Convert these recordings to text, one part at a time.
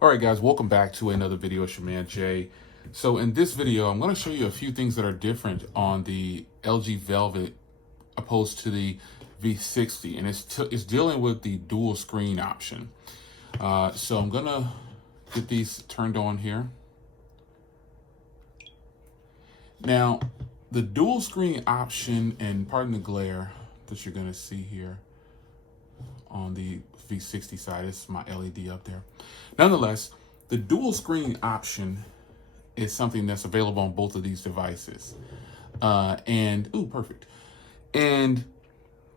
All right, guys, welcome back to another video. It's your man, Jay. So in this video, I'm going to show you a few things that are different on the LG Velvet opposed to the V60, and it's dealing with the dual screen option. So I'm going to get these turned on here. Now, the dual screen option, and pardon the glare that you're going to see here on the V60 side, it's my LED up there. Nonetheless, the dual screen option is something that's available on both of these devices. Perfect. And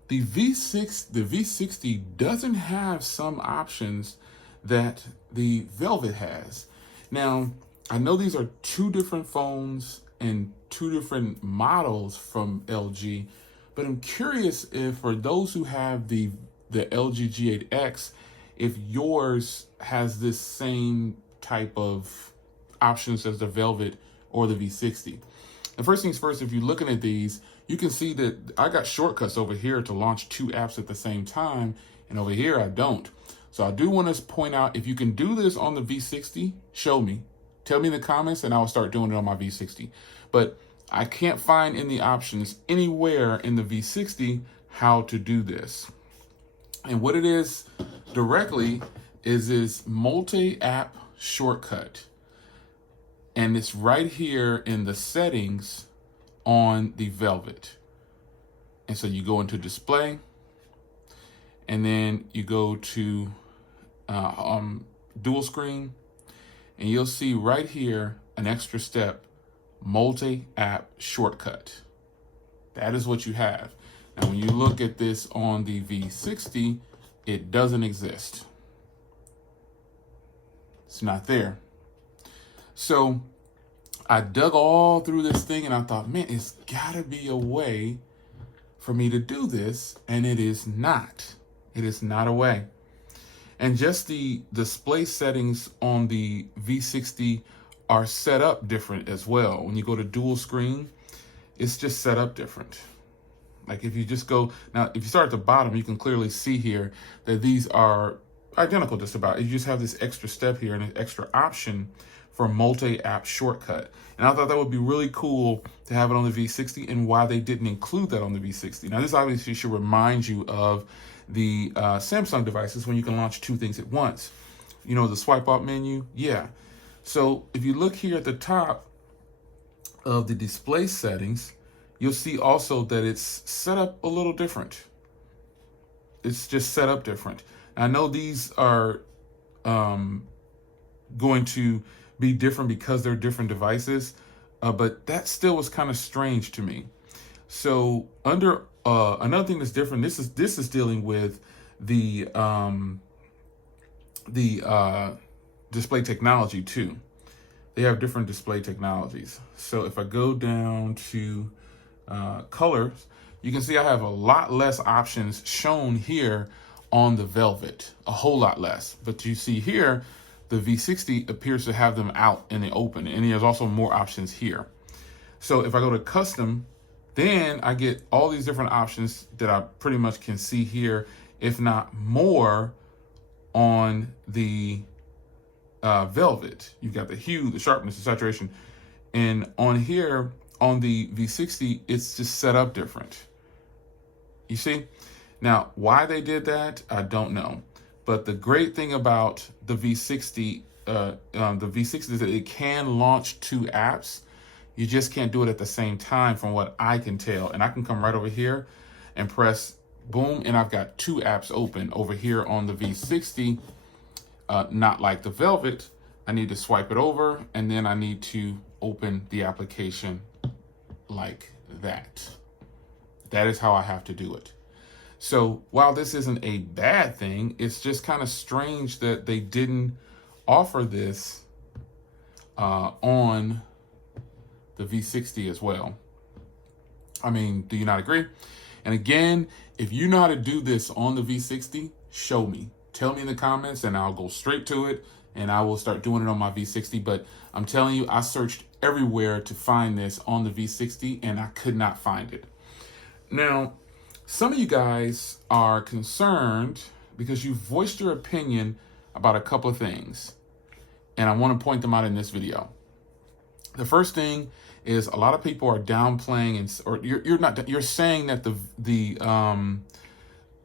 the V60 doesn't have some options that the Velvet has. Now, I know these are two different phones and two different models from LG, but I'm curious if for those who have the LG G8X, if yours has this same type of options as the Velvet or the V60. And first things first, if you're looking at these, you can see that I got shortcuts over here to launch two apps at the same time, and over here I don't. So I do want to point out, if you can do this on the V60, show me. Tell me in the comments and I'll start doing it on my V60. But I can't find in the options anywhere in the V60 how to do this. And what it is directly is this multi-app shortcut. And it's right here in the settings on the Velvet. And so you go into display, and then you go to dual screen, and you'll see right here an extra step, multi-app shortcut. That is what you have. Now, when you look at this on the V60, it doesn't exist. It's not there. So I dug all through this thing and I thought, man, it's gotta be a way for me to do this. And it is not. It is not a way. And just the display settings on the V60 are set up different as well. When you go to dual screen, it's just set up different. Like if you just go, now if you start at the bottom, you can clearly see here that these are identical just about. You just have this extra step here and an extra option for multi-app shortcut. And I thought that would be really cool to have it on the V60, and why they didn't include that on the V60. Now this obviously should remind you of the Samsung devices when you can launch two things at once. You know, the swipe up menu, yeah. So if you look here at the top of the display settings, you'll see also that it's set up a little different. It's just set up different. I know these are going to be different because they're different devices, but that still was kind of strange to me. So under another thing that's different, this is dealing with the display technology too. They have different display technologies. So if I go down to colors, you can see I have a lot less options shown here on the Velvet, a whole lot less. But you see here, the V60 appears to have them out in the open, and there's also more options here. So if I go to custom, then I get all these different options that I pretty much can see here, if not more, on the Velvet. You've got the hue, the sharpness, the saturation, and on here, on the V60, it's just set up different. You see? Now, why they did that, I don't know. But the great thing about the V60 is that it can launch two apps. You just can't do it at the same time from what I can tell. And I can come right over here and press boom, and I've got two apps open over here on the V60. Not like the Velvet. I need to swipe it over, and then I need to open the application like that. That is how I have to do it. So while this isn't a bad thing, it's just kind of strange that they didn't offer this on the V60 as well. I mean, do you not agree? And again, if you know how to do this on the V60, show me. Tell me in the comments and I'll go straight to it and I will start doing it on my V60. But I'm telling you, I searched everywhere to find this on the V60 and I could not find it. Now, some of you guys are concerned because you voiced your opinion about a couple of things. and I want to point them out in this video. The first thing is a lot of people are downplaying, you're saying that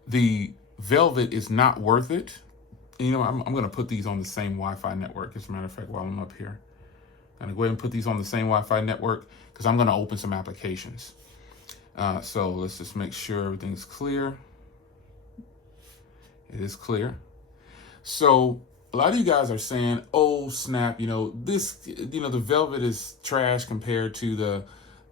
the Velvet is not worth it. And, you know, I'm going to put these on the same Wi-Fi network. As a matter of fact, while I'm up here, I'm going to go ahead and put these on the same Wi-Fi network because I'm going to open some applications. So let's just make sure everything's clear. It is clear. So a lot of you guys are saying, oh snap, you know, the Velvet is trash compared to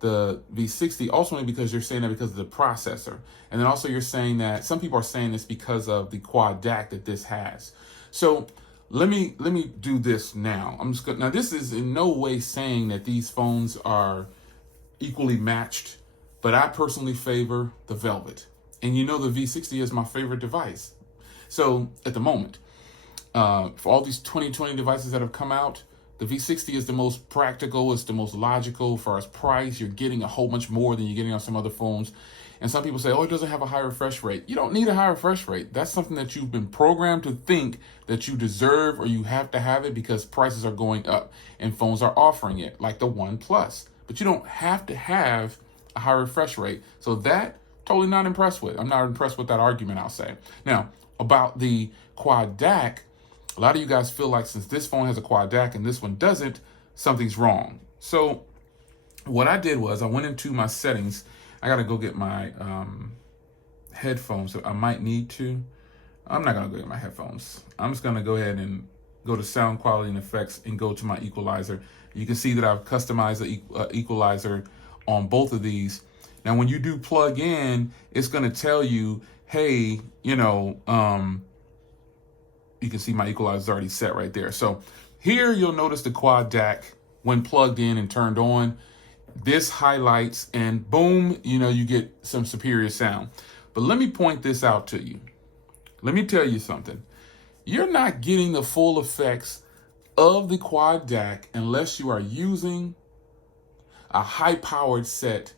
the V60, ultimately because you're saying that because of the processor. And then also you're saying that some people are saying this because of the quad DAC that this has. So let me do this now. Now this is in no way saying that these phones are equally matched, but I personally favor the Velvet. And you know the V60 is my favorite device. So at the moment, for all these 2020 devices that have come out, the V60 is the most practical, it's the most logical. For its price, you're getting a whole bunch more than you're getting on some other phones. And some people say, oh, it doesn't have a high refresh rate. You don't need a high refresh rate. That's something that you've been programmed to think that you deserve or you have to have it because prices are going up and phones are offering it, like the One Plus. But you don't have to have a high refresh rate. So that, totally not impressed with. I'm not impressed with that argument, I'll say. Now, about the quad DAC, a lot of you guys feel like since this phone has a quad DAC and this one doesn't, something's wrong. So what I did was I went into my settings. I got to go get my headphones. So I might need to. I'm not going to go get my headphones. I'm just going to go ahead and go to sound quality and effects and go to my equalizer. You can see that I've customized the equalizer on both of these. Now, when you do plug in, it's going to tell you, hey, you know, you can see my equalizer is already set right there. So here you'll notice the quad DAC when plugged in and turned on. This highlights and boom, you know, you get some superior sound. But let me point this out to you. Let me tell you something. You're not getting the full effects of the quad DAC unless you are using a high-powered set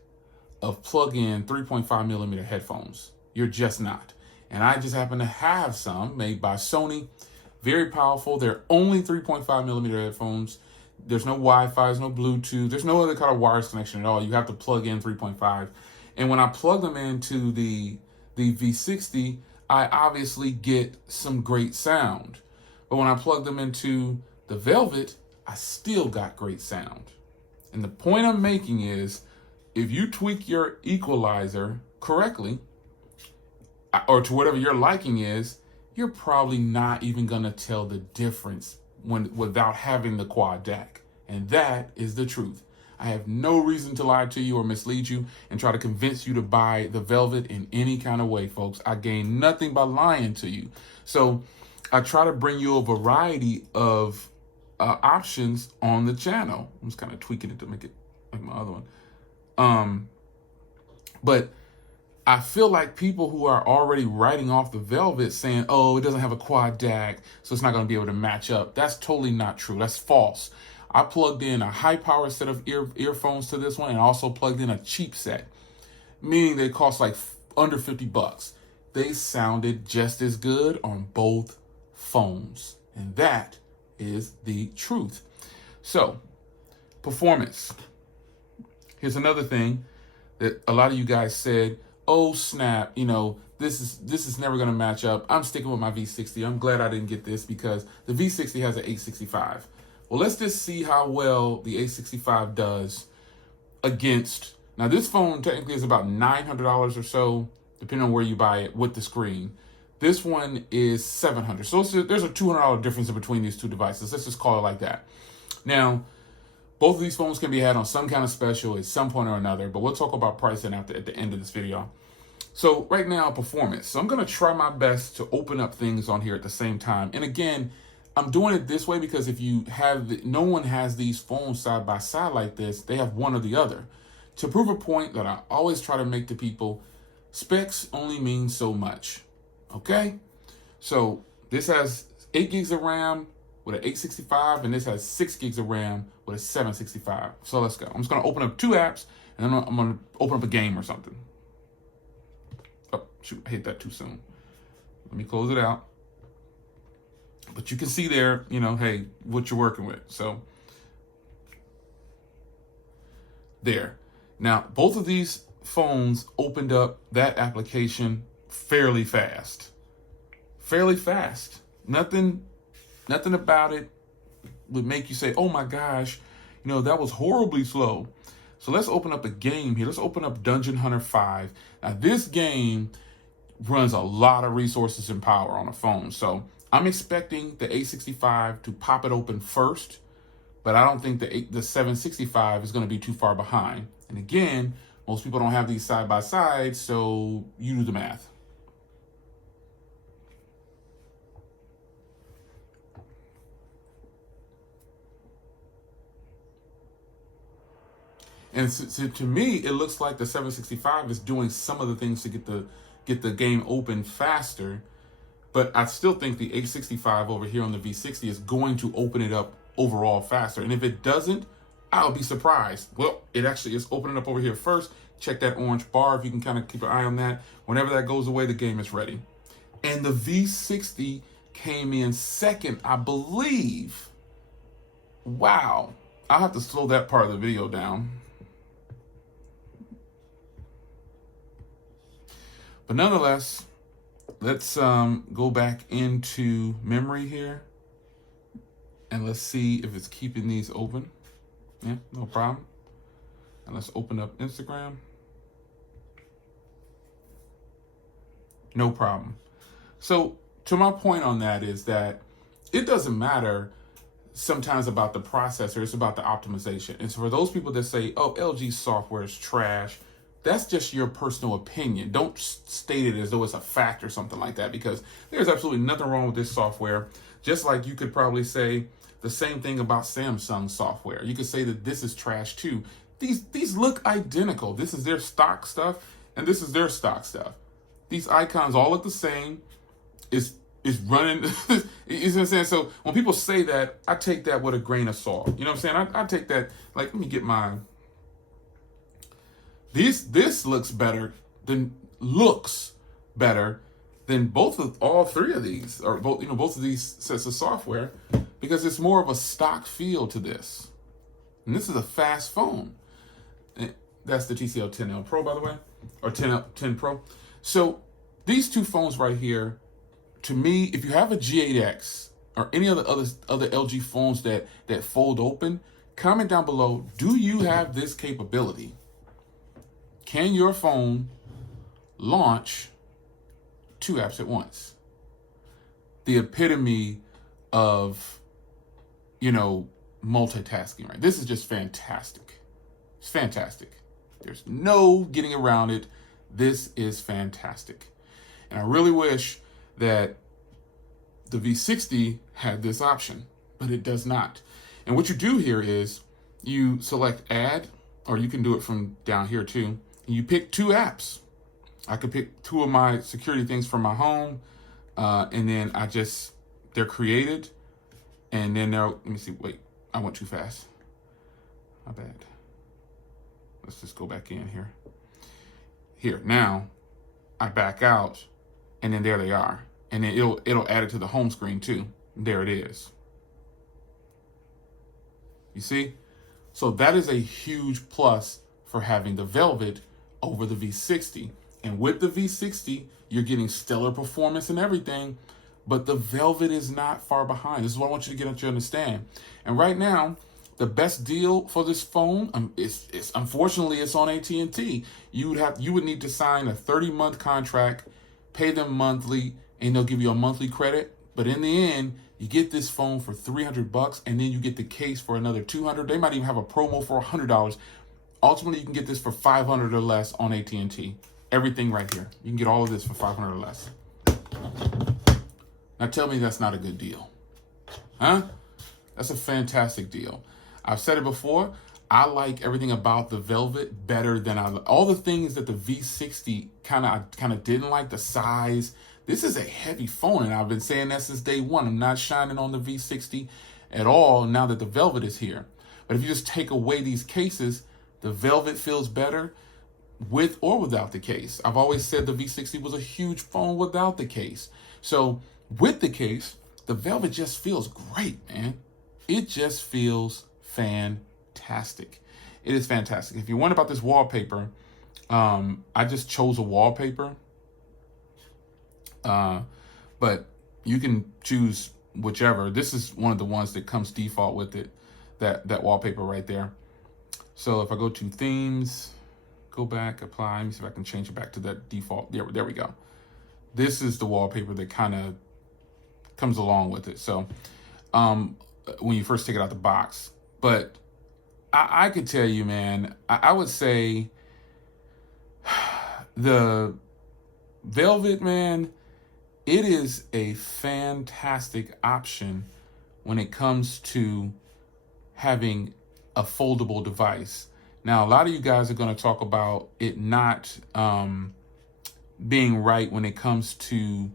of plug-in 3.5 millimeter headphones. You're just not. And I just happen to have some made by Sony. Very powerful. They're only 3.5 millimeter headphones. There's no Wi-Fi, there's no Bluetooth, there's no other kind of wireless connection at all. You have to plug in 3.5. And when I plug them into the V60, I obviously get some great sound. But when I plug them into the Velvet, I still got great sound. And the point I'm making is, if you tweak your equalizer correctly, or to whatever your liking is, you're probably not even gonna tell the difference without having the quad DAC. And that is the truth. I have no reason to lie to you or mislead you and try to convince you to buy the Velvet in any kind of way, folks. I gain nothing by lying to you. So I try to bring you a variety of options on the channel. I'm just kind of tweaking it to make it like my other one. But I feel like people who are already writing off the Velvet saying, oh, it doesn't have a quad DAC, so it's not going to be able to match up. That's totally not true. That's false. I plugged in a high-powered set of earphones to this one and also plugged in a cheap set, meaning they cost like under 50 bucks. They sounded just as good on both phones. And that is the truth. So, performance. Here's another thing that a lot of you guys said, oh snap, you know, this is never going to match up. I'm sticking with my V60. I'm glad I didn't get this because the V60 has an 865. Well, let's just see how well the 865 does against, now this phone technically is about $900 or so, depending on where you buy it with the screen. This one is $700. So there's a $200 difference in between these two devices. Let's just call it like that. Now, both of these phones can be had on some kind of special at some point or another, but we'll talk about pricing at the end of this video. So right now, performance. So I'm going to try my best to open up things on here at the same time. And again, I'm doing it this way because if you have, no one has these phones side by side like this. They have one or the other. To prove a point that I always try to make to people, specs only mean so much. Okay? So this has 8 gigs of RAM with an 865, and this has 6 gigs of RAM with a 765. So let's go. I'm just going to open up 2 apps, and then I'm going to open up a game or something. Oh, shoot, I hit that too soon. Let me close it out. But you can see there, you know, hey, what you're working with. So there. Now, both of these phones opened up that application fairly fast. Fairly fast. Nothing about it would make you say, oh my gosh, you know, that was horribly slow. So let's open up a game here. Let's open up Dungeon Hunter 5. Now, this game runs a lot of resources and power on a phone. So I'm expecting the 865 to pop it open first, but I don't think the 765 is going to be too far behind. And again, most people don't have these side by side, so you do the math. And so to me, it looks like the 765 is doing some of the things to get the game open faster. But I still think the 865 over here on the V60 is going to open it up overall faster. And if it doesn't, I'll be surprised. Well, it actually is opening up over here first. Check that orange bar if you can kind of keep an eye on that. Whenever that goes away, the game is ready. And the V60 came in second, I believe. Wow. I'll have to slow that part of the video down. But nonetheless, let's go back into memory here. And let's see if it's keeping these open. Yeah, no problem. And let's open up Instagram. No problem. So to my point on that is that it doesn't matter sometimes about the processor, it's about the optimization. And so for those people that say, oh, LG software is trash, that's just your personal opinion. Don't state it as though it's a fact or something like that, because there's absolutely nothing wrong with this software. Just like you could probably say the same thing about Samsung software. You could say that this is trash too. These look identical. This is their stock stuff, and this is their stock stuff. These icons all look the same. It's running. You know what I'm saying? So when people say that, I take that with a grain of salt. You know what I'm saying? I take that, like, let me get my... This looks better than all three of these, or both of these sets of software, because it's more of a stock feel to this. And this is a fast phone. That's the TCL 10L Pro, by the way, or 10 Pro. So these two phones right here, to me, if you have a G8X or any other LG phones that fold open, comment down below, do you have this capability? Can your phone launch 2 apps at once? The epitome of, multitasking, right? This is just fantastic. It's fantastic. There's no getting around it. This is fantastic. And I really wish that the V60 had this option, but it does not. And what you do here is you select add, or you can do it from down here too. And you pick 2 apps. I could pick 2 of my security things from my home, and then they're created, and then let me see, wait, I went too fast. My bad. Let's just go back in here. Here, now, I back out, and then there they are. And then it'll add it to the home screen too. There it is. You see? So that is a huge plus for having the Velvet over the V60. And with the V60, you're getting stellar performance and everything, but the Velvet is not far behind. This is what I want you to understand. And right now, the best deal for this phone, is unfortunately it's on AT&T. You would need to sign a 30-month contract, pay them monthly, and they'll give you a monthly credit. But in the end, you get this phone for $300, and then you get the case for another $200. They might even have a promo for $100. Ultimately, you can get this for $500 or less on AT&T. Everything right here. You can get all of this for $500 or less. Now tell me that's not a good deal. Huh? That's a fantastic deal. I've said it before. I like everything about the Velvet better than all the things that the V60 kind of didn't like. The size. This is a heavy phone, and I've been saying that since day one. I'm not shining on the V60 at all now that the Velvet is here. But if you just take away these cases, the Velvet feels better with or without the case. I've always said the V60 was a huge phone without the case. So with the case, the Velvet just feels great, man. It just feels fantastic. It is fantastic. If you wonder about this wallpaper, I just chose a wallpaper. But you can choose whichever. This is one of the ones that comes default with it, that wallpaper right there. So if I go to themes, go back, apply, let me see if I can change it back to that default. There we go. This is the wallpaper that kind of comes along with it. So when you first take it out the box. But I could tell you, man, I would say the Velvet, man, it is a fantastic option when it comes to having a foldable device. Now, a lot of you guys are going to talk about it not being right when it comes to,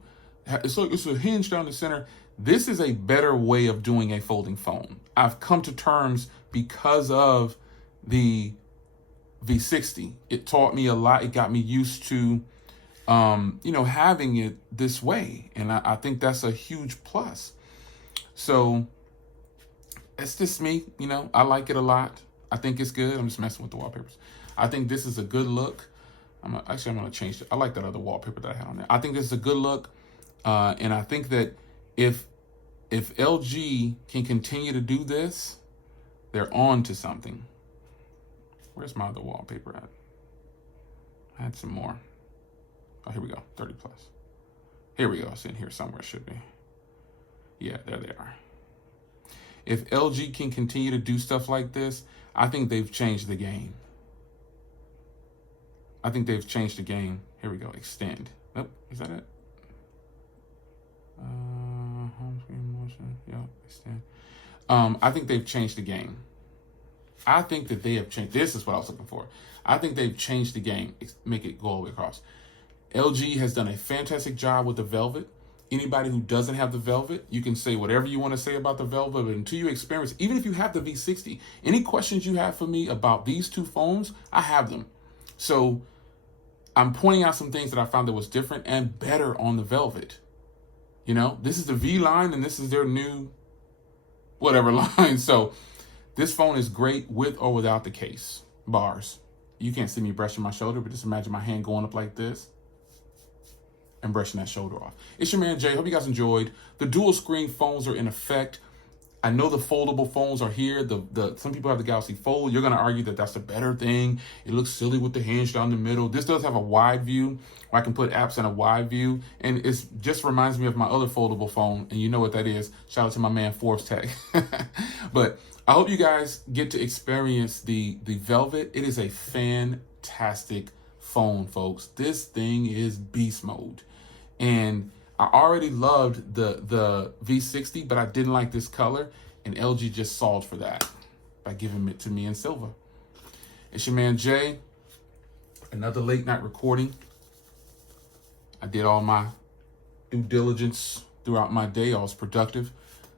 it's a hinge down the center. This is a better way of doing a folding phone. I've come to terms because of the V60. It taught me a lot. It got me used to having it this way. And I think that's a huge plus. So it's just me, I like it a lot. I think it's good. I'm just messing with the wallpapers. I think this is a good look. I'm going to change it. I like that other wallpaper that I had on there. I think this is a good look. And I think that if LG can continue to do this, they're on to something. Where's my other wallpaper at? I had some more. Oh, here we go, 30 plus. Here we go, it's in here somewhere, it should be. Yeah, there they are. If LG can continue to do stuff like this, I think they've changed the game. I think they've changed the game. Here we go, extend. Nope, is that it? Home screen motion, yeah, extend. I think they've changed the game. I think that they have changed, this is what I was looking for. I think they've changed the game, make it go all the way across. LG has done a fantastic job with the Velvet. Anybody who doesn't have the Velvet, you can say whatever you want to say about the Velvet, but until you experience, even if you have the V60, any questions you have for me about these two phones, I have them. So I'm pointing out some things that I found that was different and better on the Velvet. This is the V line and this is their new whatever line. So this phone is great with or without the case. Bars. You can't see me brushing my shoulder, but just imagine my hand going up like this and brushing that shoulder off. It's your man Jay. Hope you guys enjoyed. The dual screen phones are in effect. I know the foldable phones are here. Some people have the Galaxy Fold. You're going to argue that that's the better thing. It looks silly with the hinge down the middle. This does have a wide view where I can put apps in a wide view. And it just reminds me of my other foldable phone. And you know what that is. Shout out to my man Forbes Tech. But I hope you guys get to experience the Velvet. It is a fantastic phone, folks. This thing is beast mode. And I already loved the V60, but I didn't like this color, and LG just solved for that by giving it to me in silver. It's your man Jay. Another late night recording. I did all my due diligence throughout my day. I was productive,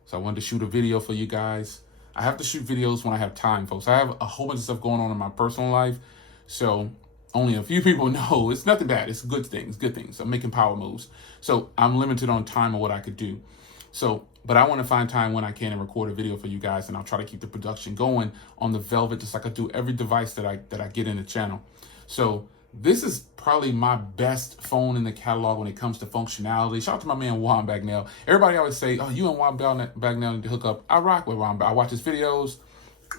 so I wanted to shoot a video for you guys. I have to shoot videos when I have time, folks. I have a whole bunch of stuff going on in my personal life, so only a few people know. It's nothing bad. It's good things. I'm making power moves. So I'm limited on time of what I could do. But I want to find time when I can and record a video for you guys, and I'll try to keep the production going on the Velvet, just like I do every device that I get in the channel. So this is probably my best phone in the catalog when it comes to functionality. Shout out to my man Juan Bagnell. Everybody always say, oh, you and Juan Bagnell need to hook up. I rock with Juan. I watch his videos,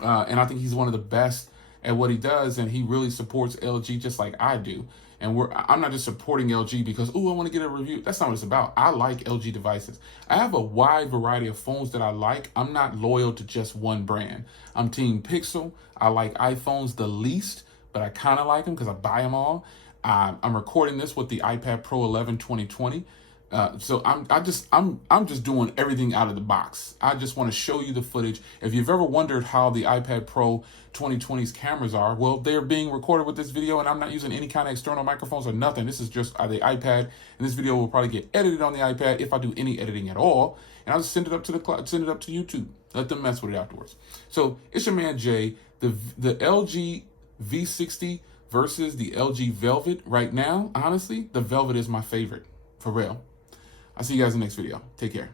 and I think he's one of the best at what he does, and he really supports LG just like I do. And I'm not just supporting LG because, oh, I want to get a review. That's not what it's about. I like LG devices. I have a wide variety of phones that I like. I'm not loyal to just one brand. I'm Team Pixel. I like iPhones the least, but I kind of like them because I buy them all. I'm recording this with the iPad Pro 11 2020. So I'm just doing everything out of the box. I just want to show you the footage. If you've ever wondered how the iPad Pro 2020's cameras are, well, they're being recorded with this video, and I'm not using any kind of external microphones or nothing. This is just the iPad, and this video will probably get edited on the iPad if I do any editing at all. And I'll just send it up to the cloud, send it up to YouTube. Let them mess with it afterwards. So it's your man Jay. The LG V60 versus the LG Velvet right now. Honestly, the Velvet is my favorite, for real. I'll see you guys in the next video. Take care.